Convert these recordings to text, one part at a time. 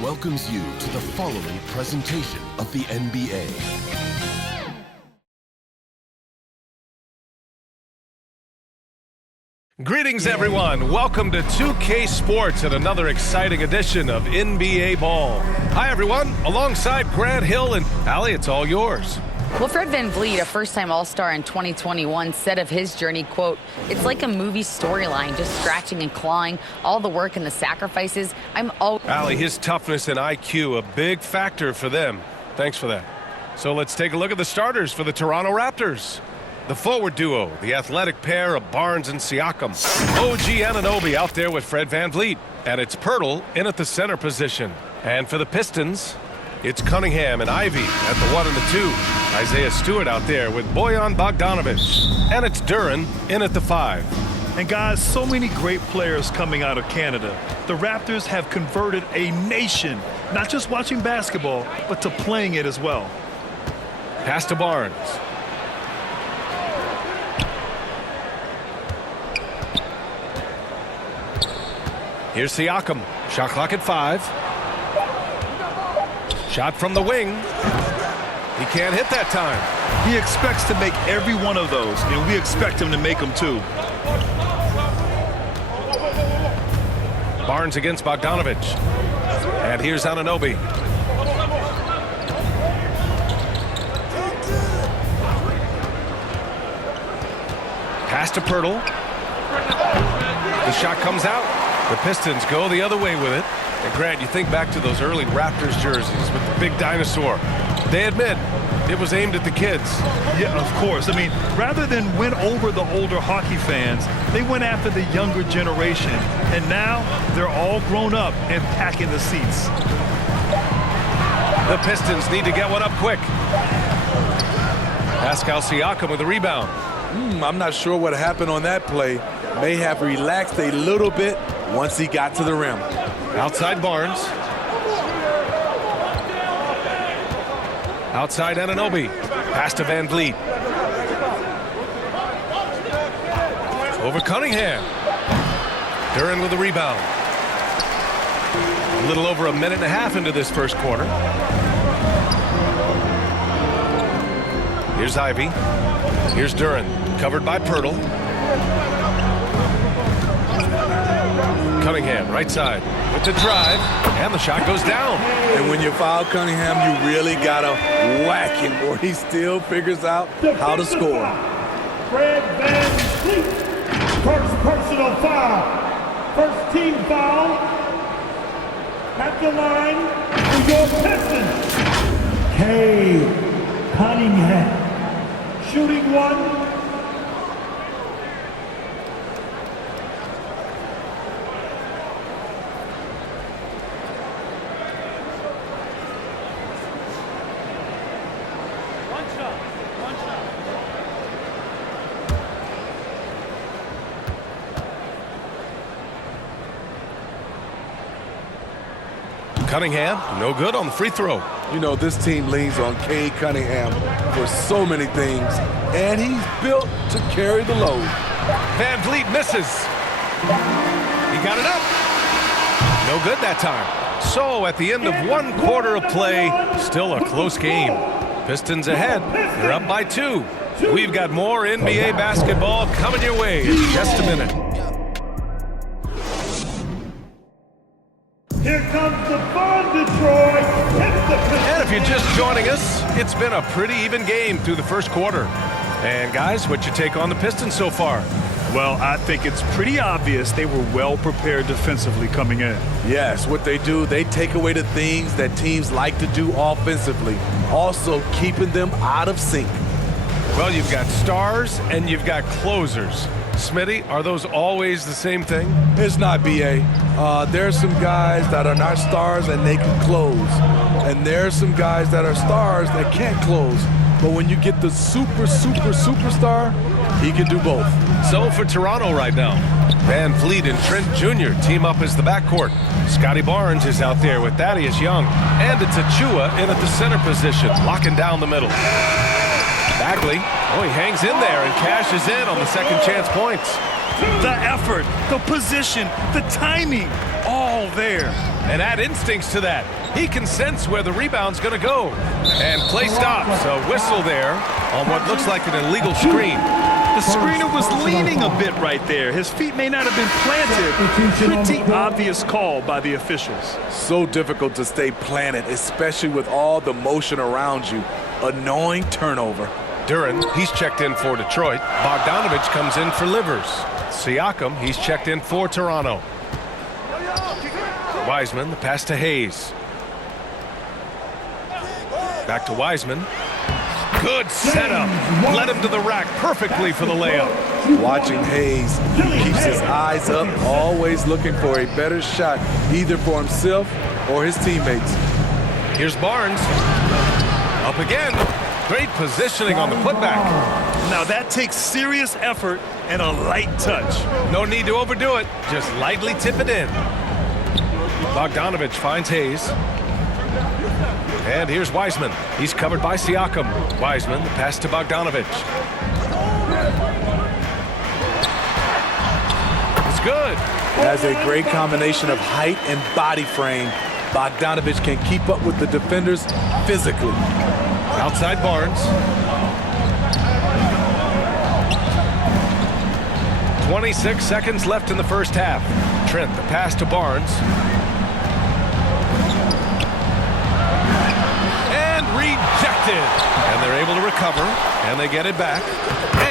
welcomes you to the following presentation of the NBA. Greetings, everyone. Welcome to 2K Sports and another exciting edition of NBA Ball. Hi, everyone. Alongside Grant Hill and Allie, it's all yours. Well, Fred VanVleet, a first-time All-Star in 2021, said of his journey, quote, "It's like a movie storyline, just scratching and clawing, all the work and the sacrifices. Allie, his toughness and IQ, a big factor for them. Thanks for that. So let's take a look at the starters for the Toronto Raptors. The forward duo, the athletic pair of Barnes and Siakam. OG Anunoby out there with Fred VanVleet. And it's Pirtle in at the center position. And for the Pistons, it's Cunningham and Ivy at the 1 and the 2. Isaiah Stewart out there with Bojan Bogdanovic. And it's Duren in at the 5. And guys, so many great players coming out of Canada. The Raptors have converted a nation, not just watching basketball, but to playing it as well. Pass to Barnes. Here's Siakam. Shot clock at 5. Shot from the wing. He can't hit that time. He expects to make every one of those, and we expect him to make them too. Barnes against Bogdanovic. And here's Anunoby. Pass to Pirtle. The shot comes out. The Pistons go the other way with it. And Grant, you think back to those early Raptors jerseys with the big dinosaur. They admit it was aimed at the kids. Yeah, of course. I mean, rather than win over the older hockey fans, they went after the younger generation. And now they're all grown up and packing the seats. The Pistons need to get one up quick. Pascal Siakam with the rebound. I'm not sure what happened on that play. May have relaxed a little bit once he got to the rim. Outside Barnes. Outside Anunoby. Pass to VanVleet. Over Cunningham. Duren with the rebound. A little over a minute and a half into this first quarter. Here's Ivy. Here's Duren. Covered by Pirtle. Cunningham, right side, with the drive, and the shot goes down. And when you foul Cunningham, you really got to whack him, or he still figures out how to score. Fred VanVleet, first personal foul, first team foul, at the line, for your Pistons. Cunningham, shooting one. Cunningham, no good on the free throw. You know, this team leans on Cade Cunningham for so many things, and he's built to carry the load. VanVleet misses. He got it up. No good that time. So at the end of one quarter of play, still a close game. Pistons ahead. They're up by 2. We've got more NBA basketball coming your way in just a minute. Here comes the fun, Detroit. And if you're just joining us, it's been a pretty even game through the first quarter. And guys, what's your take on the Pistons so far? Well, I think it's pretty obvious they were well prepared defensively coming in. Yes, what they do, they take away the things that teams like to do offensively, also keeping them out of sync. Well, you've got stars and you've got closers. Smitty, are those always the same thing? It's not, B.A. There are some guys that are not stars and they can close. And there are some guys that are stars that can't close. But when you get the superstar, he can do both. So for Toronto right now, VanVleet and Trent Jr. team up as the backcourt. Scotty Barnes is out there with Thaddeus Young. And it's Achua in at the center position, locking down the middle. Bagley, he hangs in there and cashes in on the second chance points. The effort, the position, the timing, all there. And add instincts to that. He can sense where the rebound's going to go. And play stops. A whistle there on what looks like an illegal screen. The screener was leaning a bit right there. His feet may not have been planted. Pretty obvious call by the officials. So difficult to stay planted, especially with all the motion around you. Annoying turnover. Duren, he's checked in for Detroit. Bogdanovich comes in for Livers. Siakam, he's checked in for Toronto. Wiseman, the pass to Hayes. Back to Wiseman. Good setup. Led him to the rack perfectly for the layup. Watching Hayes, he keeps his eyes up, always looking for a better shot, either for himself or his teammates. Here's Barnes. Up again. Great positioning on the putback. Now that takes serious effort and a light touch. No need to overdo it. Just lightly tip it in. Bogdanovich finds Hayes. And here's Wiseman. He's covered by Siakam. Wiseman, the pass to Bogdanovich. It's good. Has a great combination of height and body frame. Bogdanovich can keep up with the defenders physically. Outside Barnes. 26 seconds left in the first half. Trent, the pass to Barnes. And rejected. And they're able to recover. And they get it back.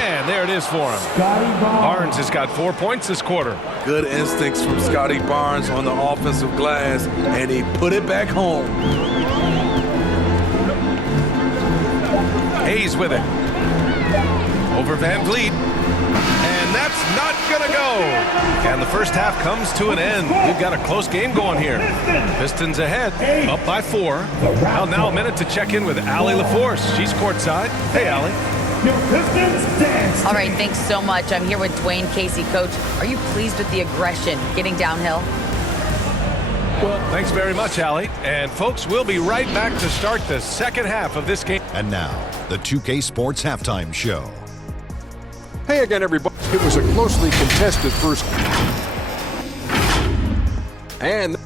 And there it is for him. Barnes has got 4 points this quarter. Good instincts from Scotty Barnes on the offensive glass. And he put it back home. Hayes with it. Over Van Vliet. And that's not going to go. And the first half comes to an end. We've got a close game going here. Pistons ahead, up by 4. Now a minute to check in with Allie LaForce. She's courtside. Hey, Allie. All right, thanks so much. I'm here with Dwayne Casey. Coach, are you pleased with the aggression getting downhill? Well, thanks very much, Allie. And folks, we'll be right back to start the second half of this game. And now, the 2K Sports Halftime Show. Hey again, everybody. It was a closely contested first. And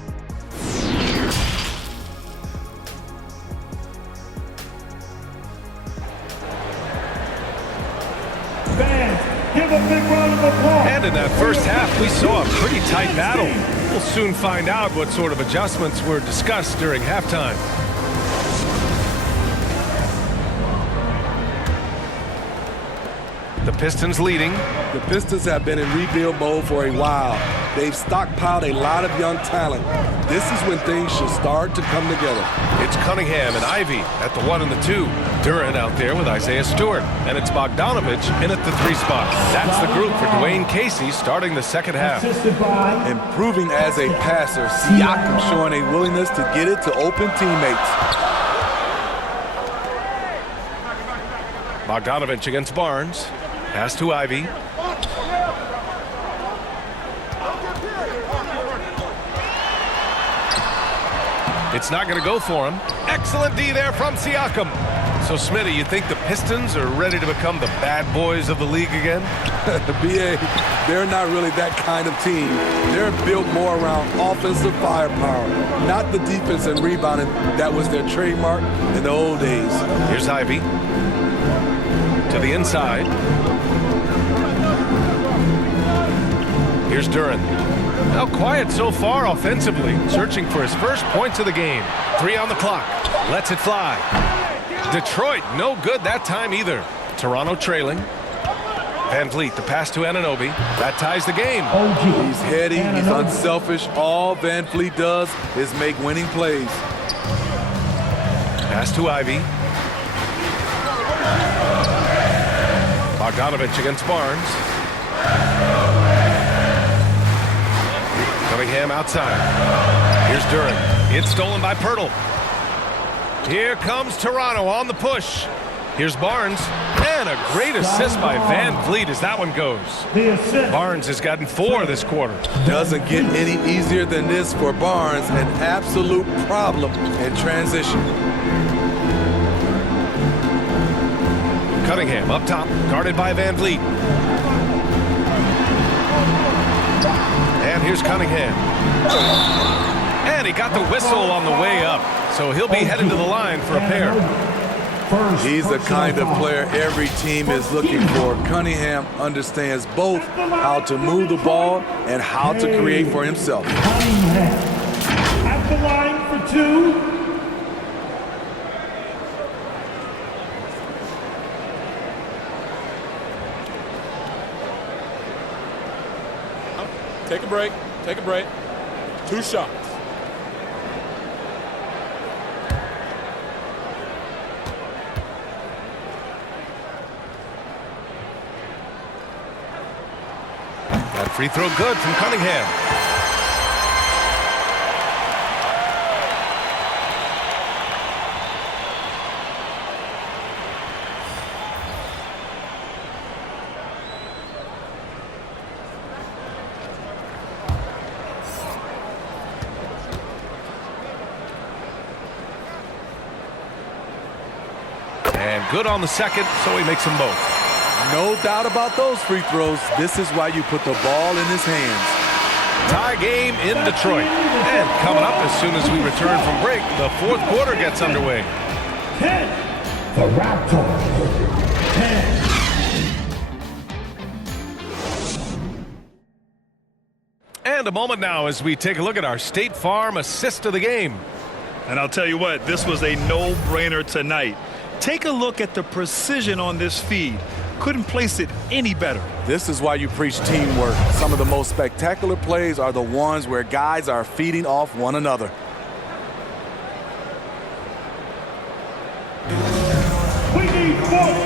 Fans, give a big round of applause. And in that first half, we saw a pretty tight battle. We'll soon find out what sort of adjustments were discussed during halftime. The Pistons leading. The Pistons have been in rebuild mode for a while. They've stockpiled a lot of young talent. This is when things should start to come together. It's Cunningham and Ivy at the 1 and the 2. Duren out there with Isaiah Stewart. And it's Bogdanovich in at the 3 spot. That's the group for Dwayne Casey starting the second half. Assisted by Improving as a passer, Siakam showing a willingness to get it to open teammates. Bogdanovich against Barnes. Pass to Ivy. It's not going to go for him. Excellent D there from Siakam. So, Smitty, you think the Pistons are ready to become the bad boys of the league again? BA, they're not really that kind of team. They're built more around offensive firepower, not the defense and rebounding that was their trademark in the old days. Here's Ivy. To the inside. Here's Duren. Now quiet so far offensively, searching for his first points of the game. 3 on the clock. Lets it fly. Detroit, no good that time either. Toronto trailing. Van Vliet, the pass to Anunoby. That ties the game. He's heady, he's unselfish. All Van Vliet does is make winning plays. Pass to Ivy. Bogdanovich against Barnes. Cunningham outside. Here's Duren. It's stolen by Pirtle. Here comes Toronto on the push. Here's Barnes. And a great assist by Van Vliet as that one goes. the assist. Barnes has gotten 4 this quarter. Doesn't get any easier than this for Barnes. An absolute problem in transition. Cunningham up top, guarded by Van Vliet. And here's Cunningham. And he got the whistle on the way up, so he'll be headed to the line for a pair. He's the kind of player every team is looking for. Cunningham understands both how to move the ball and how to create for himself. Cunningham at the line for 2. Take a break. Take a break. 2 shots. That free throw good from Cunningham. And good on the second, so he makes them both. No doubt about those free throws. This is why you put the ball in his hands. Tie game in Detroit. And coming up as soon as we return from break, the 4th quarter gets underway. 10. The Raptors. 10. And a moment now as we take a look at our State Farm assist of the game. And I'll tell you what, this was a no-brainer tonight. Take a look at the precision on this feed. Couldn't place it any better. This is why you preach teamwork. Some of the most spectacular plays are the ones where guys are feeding off one another. We need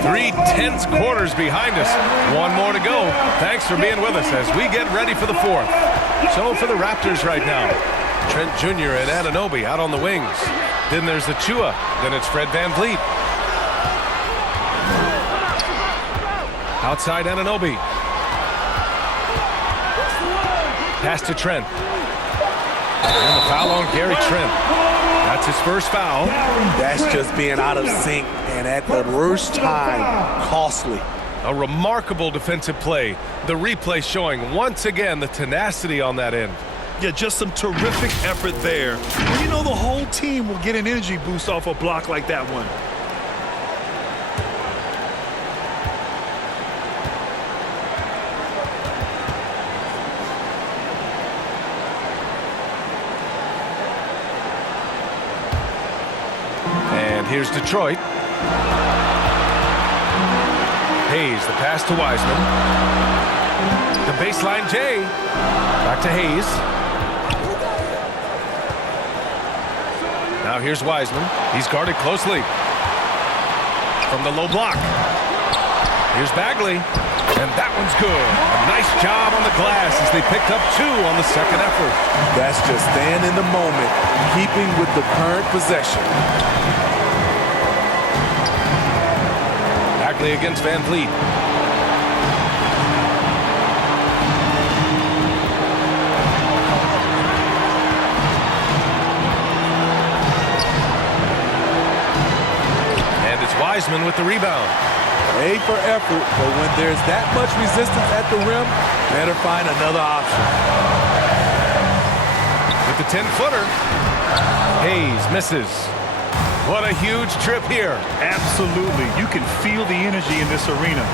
3 tense quarters behind us. 1 more to go. Thanks for being with us as we get ready for the 4th. So for the Raptors right now, Trent Jr. and Anunoby out on the wings. Then there's Achua. Then it's Fred VanVleet. Outside Anunoby. Pass to Trent. And the foul on Gary Trent. That's his first foul. That's just being out of sync and at the worst time, costly. A remarkable defensive play. The replay showing once again the tenacity on that end. Yeah, just some terrific effort there. And you know the whole team will get an energy boost off a block like that one. Here's Detroit. Hayes, the pass to Wiseman. The baseline J. Back to Hayes. Now here's Wiseman. He's guarded closely. From the low block. Here's Bagley. And that one's good. A nice job on the glass as they picked up 2 on the second effort. That's just staying in the moment, keeping with the current possession. Bagley against VanVleet. And it's Wiseman with the rebound. A for effort, but when there's that much resistance at the rim, better find another option. With the 10-footer, Hayes misses. What a huge trip here. Absolutely. You can feel the energy in this arena.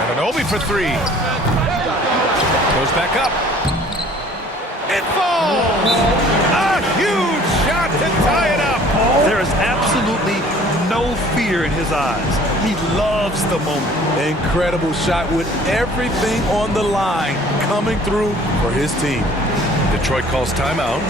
Anunoby for 3. Goes back up. It falls! A huge shot to tie it up. There is absolutely no fear in his eyes. He loves the moment. Incredible shot with everything on the line coming through for his team. Detroit calls timeout.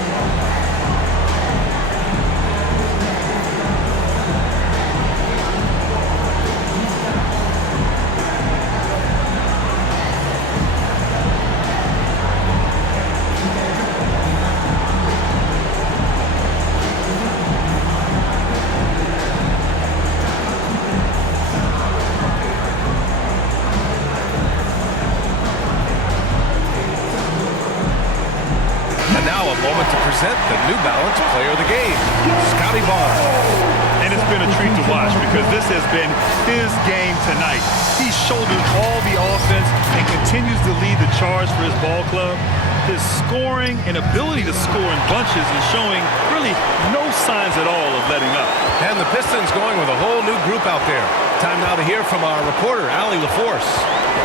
The New Balance Player of the Game, Scotty Barnes. And it's been a treat to watch because this has been his game tonight. He's shouldered all the offense and continues to lead the charge for his ball club. His scoring and ability to score in bunches is showing really no signs at all of letting up. And the Pistons going with a whole new group out there. Time now to hear from our reporter, Allie LaForce.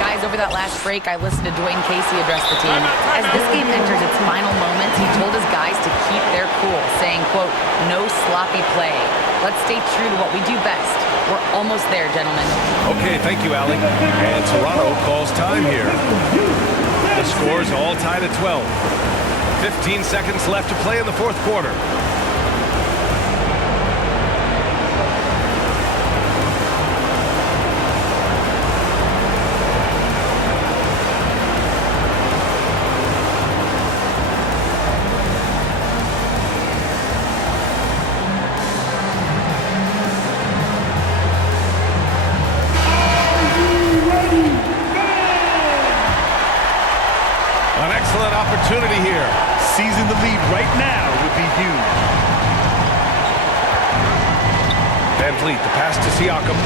Guys, over that last break, I listened to Dwayne Casey address the team. As this game enters its final moments, he told his guys to keep their cool, saying, quote, no sloppy play. Let's stay true to what we do best. We're almost there, gentlemen. Okay, thank you, Allie. And Toronto calls time here. The score's all tied at 12. 15 seconds left to play in the fourth quarter. An excellent opportunity here. Seizing the lead right now would be huge. Van Vliet, the pass to Siakam.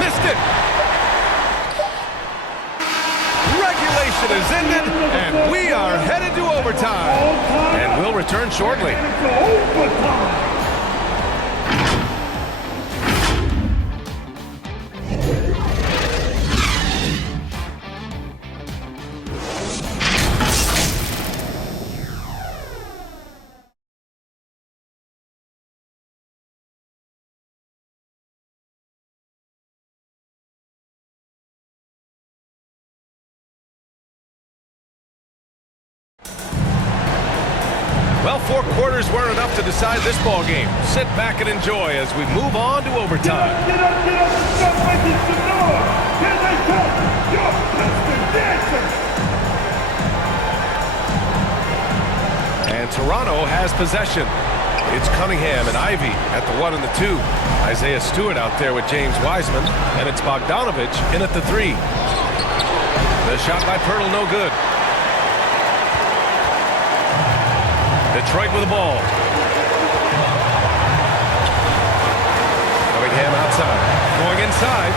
Missed it. Regulation is ended, and we are headed to overtime. And we'll return shortly. Well, 4 quarters weren't enough to decide this ball game. Sit back and enjoy as we move on to overtime. Get up, and start making some noise. Here they come, your Piston dancers. And Toronto has possession. It's Cunningham and Ivy at the 1 and the 2. Isaiah Stewart out there with James Wiseman. And it's Bogdanovich in at the 3. The shot by Pirtle, no good. Detroit with the ball. Cunningham outside. Going inside.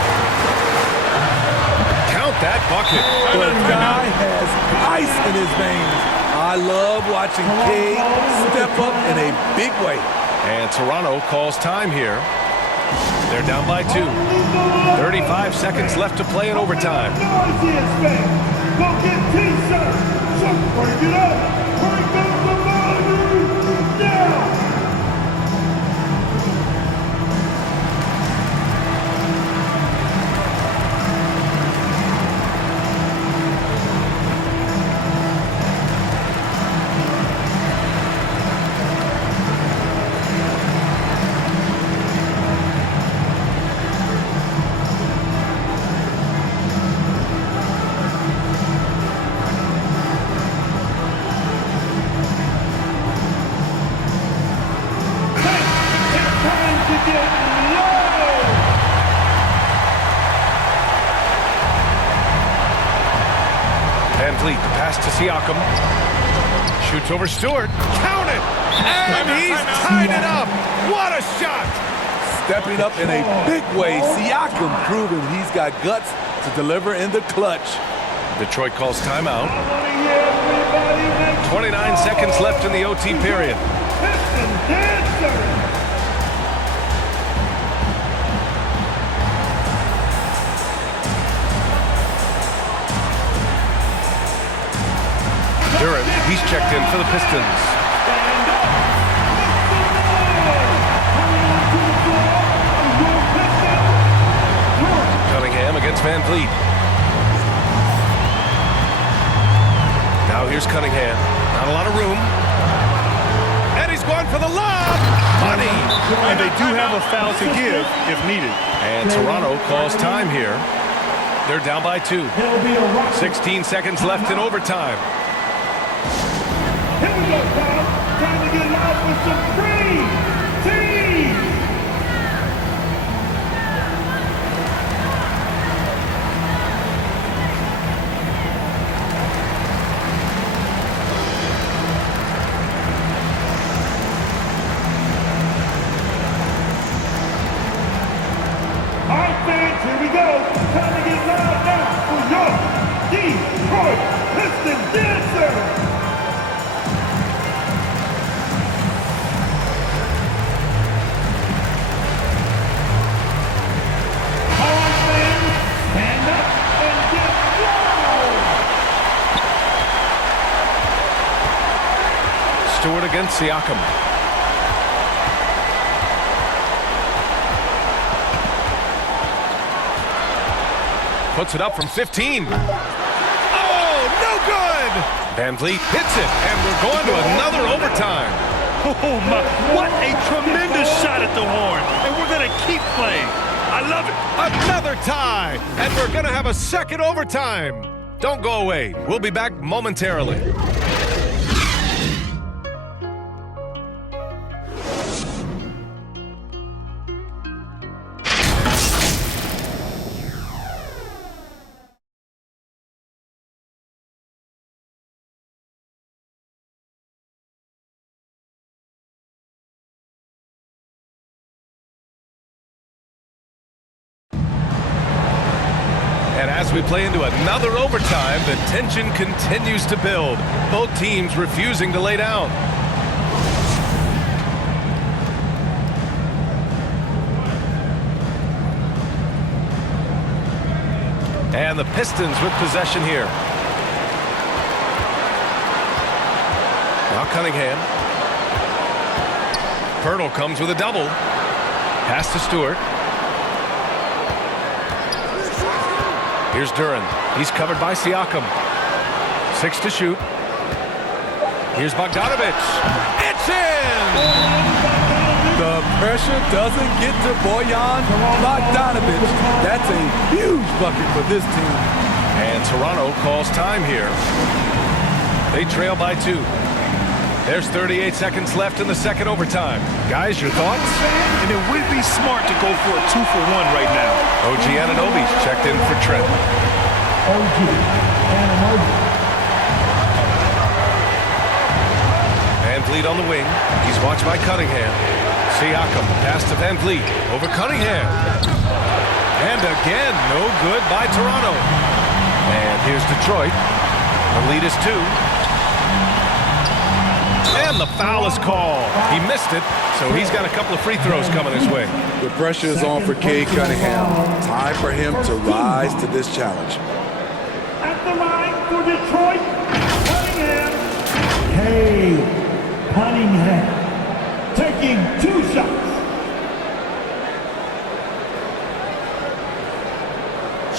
Count that bucket. The guy has ice in his veins. I love watching Cade step up in a big way. And Toronto calls time here. They're down by 2. 35 seconds left to play in overtime. Noisiest fans, go get T-shirts. So break it up. Break up the volume. Now. Van Vliet, the pass to Siakam. Shoots over Stewart. Count it! And he's tied it up! What a shot! Stepping up in a big way, Siakam proving he's got guts to deliver in the clutch. Detroit calls timeout. 29 seconds left in the OT period. Piston dancers. Durant, he's checked in for the Pistons. Cunningham against Van Vliet. Now here's Cunningham. Not a lot of room. And he's going for the lob. Money. And they do have a foul to give if needed. And Toronto calls time here. They're down by 2. 16 seconds left in overtime. Here we go, guys. Time to get loud with some green team. Stewart against Siakam. Puts it up from 15. Oh, no good! Van Vliet hits it, and we're going to another overtime. Oh, my. What a tremendous shot at the horn. And we're going to keep playing. I love it. Another tie, and we're going to have a second overtime. Don't go away. We'll be back momentarily. And as we play into another overtime, the tension continues to build. Both teams refusing to lay down. And the Pistons with possession here. Now Cunningham. Pirtle comes with a double. Pass to Stewart. Here's Duran. He's covered by Siakam. 6 to shoot. Here's Bogdanovic. It's in! The pressure doesn't get to Bojan Bogdanovic. That's a huge bucket for this team. And Toronto calls time here. They trail by 2. There's 38 seconds left in the second overtime. Guys, your thoughts? And it would be smart to go for a 2-for-1 right now. OG Anunoby's checked in for Trent. OG Anunoby. Van Vliet on the wing. He's watched by Cunningham. Siakam, pass to Van Vliet. Over Cunningham. And again, no good by Toronto. And here's Detroit. The lead is 2. And the foul is called. He missed it, so he's got a couple of free throws coming his way. The pressure is on for Cade Cunningham. Time for him to rise to this challenge. At the line for Detroit, Cunningham. Cade Cunningham taking 2 shots.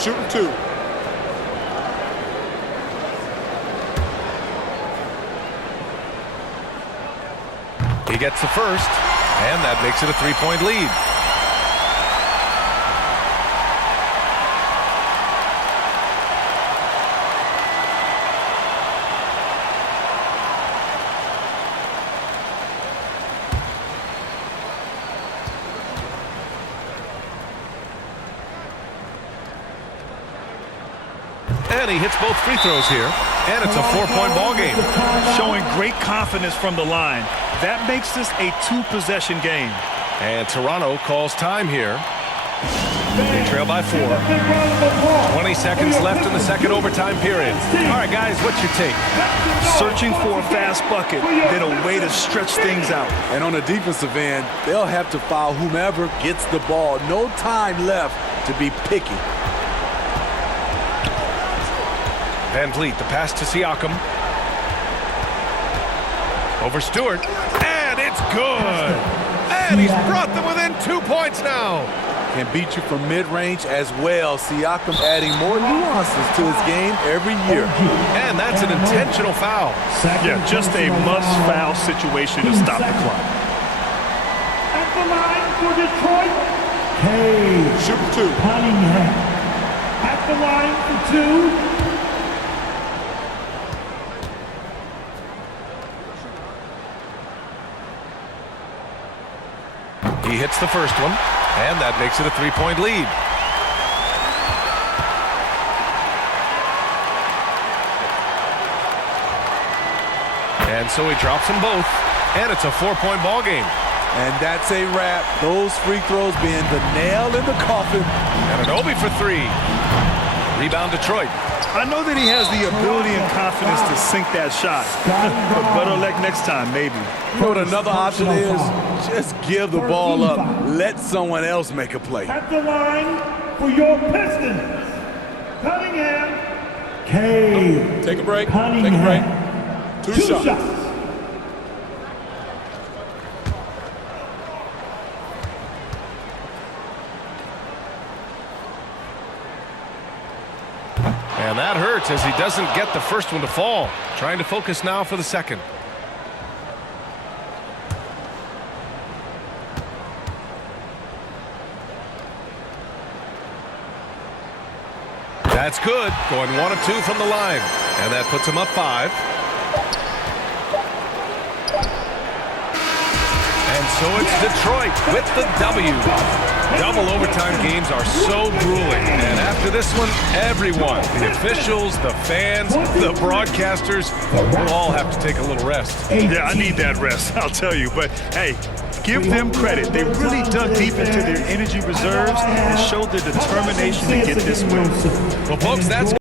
Shooting 2. He gets the first, and that makes it a 3-point lead. And he hits both free throws here, and it's a 4-point ball game. Showing great confidence from the line. That makes this a 2-possession game. And Toronto calls time here. They trail by 4. 20 seconds left in the second overtime period. All right, guys, what's your take? Searching for a fast bucket, then a way to stretch things out. And on the defensive end, they'll have to foul whomever gets the ball. No time left to be picky. Van Vliet, the pass to Siakam. Over Stewart, and it's good. And he's brought them within 2 points now. Can beat you from mid-range as well. Siakam adding more nuances to his game every year. And that's an intentional foul. Yeah, just a must-foul situation to stop the clock. At the line for Detroit, Cade Shooting 2. Cunningham. At the line for 2. He hits the first one, and that makes it a 3-point lead. And so he drops them both, and it's a 4-point ball game. And that's a wrap. Those free throws being the nail in the coffin. Anunoby for 3. Rebound Detroit. I know that he has the ability and confidence to sink that shot. But better luck next time, maybe. You know what another option is? Just give the ball up. Let someone else make a play. At the line for your Pistons, Cunningham. Cade Take a break. Cunningham. Take a break. 2 shots. And that hurts as he doesn't get the first one to fall. Trying to focus now for the second. That's good. Going 1 of 2 from the line. And that puts him up 5. And so it's Detroit with the W. Double overtime games are so grueling. And after this one, everyone, the officials, the fans, the broadcasters, will all have to take a little rest. Yeah, I need that rest, I'll tell you. But, hey, give them credit. They really dug deep into their energy reserves and showed their determination to get this win. Well, folks, that's